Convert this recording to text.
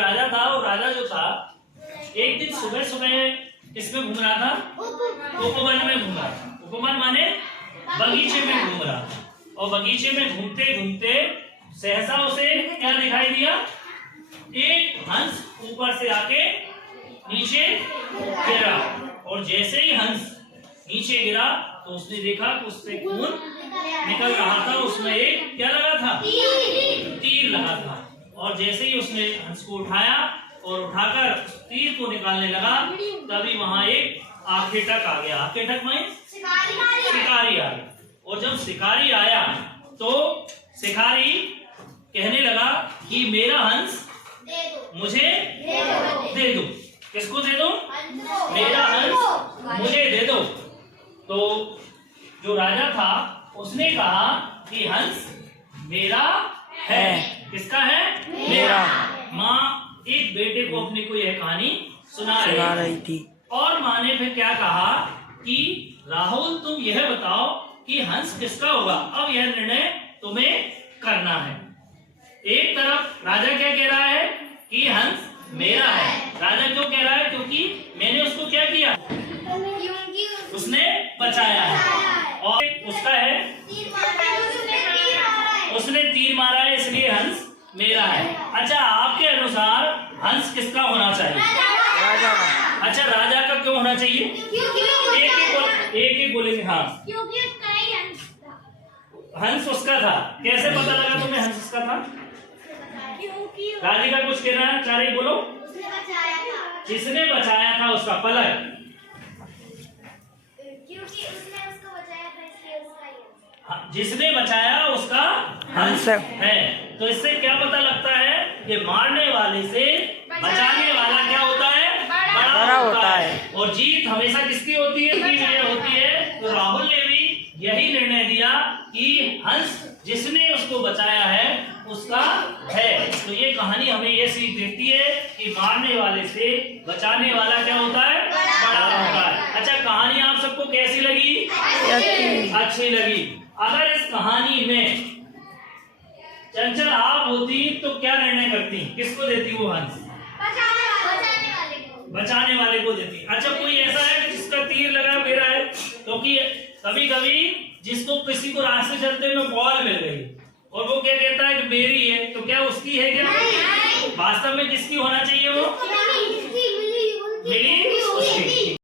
राजा था और राजा जो था एक दिन सुबह सुबह इसमें घूम रहा था, उपवन में घूम रहा था। उपवन माने बगीचे में घूम रहा था और बगीचे में घूमते घूमते सहसा उसे क्या दिखाई दिया, एक हंस ऊपर से आके नीचे गिरा और जैसे ही हंस नीचे गिरा तो उसने देखा कि उससे खून निकल रहा था, उसमें एक क्या लगा था, तीर लगा था। और जैसे ही उसने हंस को उठाया और उठाकर तीर को निकालने लगा तभी वहां एक आखेटक आ गया। आखेटक में शिकारी आ गया और जब शिकारी आया तो शिकारी कहने लगा कि मेरा हंस मुझे दे दो। किसको दे दो? मेरा हंस मुझे दे दो। तो जो राजा था उसने कहा कि हंस मेरा है। किसका है? मेरा। माँ एक बेटे को अपने को यह कहानी सुना रही थी और माँ ने फिर क्या कहा कि राहुल तुम यह बताओ कि हंस किसका होगा। अब यह निर्णय तुम्हें करना है। एक तरफ राजा क्या कह रहा है कि हंस मेरा है। राजा क्यों कह रहा है? क्योंकि मैंने उसको क्या किया, उसने बचाया है और उसका है, उसने तीर मारा है इसलिए हंस मेरा है। अच्छा आपके अनुसार हंस किसका होना चाहिए? राजा का। अच्छा राजा का क्यों होना चाहिए? एक बोलेंगे। हाँ हंस उसका था। कैसे पता लगा तुम्हें हंस उसका था? राधिका कुछ कहना है, चारे बोलो। जिसने बचाया था उसका पलक, क्योंकि उसने उसको बचाया था इसलिए उसका ही। जिसने बचाया उसका हंस है। तो इससे क्या पता लगता है कि मारने वाले से बचाने वाला क्या होता है, बड़ा होता है। और जीत हमेशा किसकी होती है? विजय होती है। तो राहुल ने भी यही निर्णय दिया कि हंस जिसने उसको बचाया है उसका है। तो ये कहानी हमें ये सीख देती है कि मारने वाले से बचाने वाला क्या होता है, बड़ा होता है। अच्छा कहानी आप सबको कैसी लगी? अच्छी लगी। अगर इस कहानी में चंचल आप होती तो क्या निर्णय करती? किसको देती वो हंस? बचाने वाले को देती। अच्छा कोई ऐसा है कि जिसका तीर लगा मेरा है? क्योंकि कभी कभी जिसको किसी को रास्ते चलते में बॉल मिल गई और वो क्या कहता है कि मेरी है, तो क्या उसकी है क्या? वास्तव में किसकी होना चाहिए वो? मिली उसकी।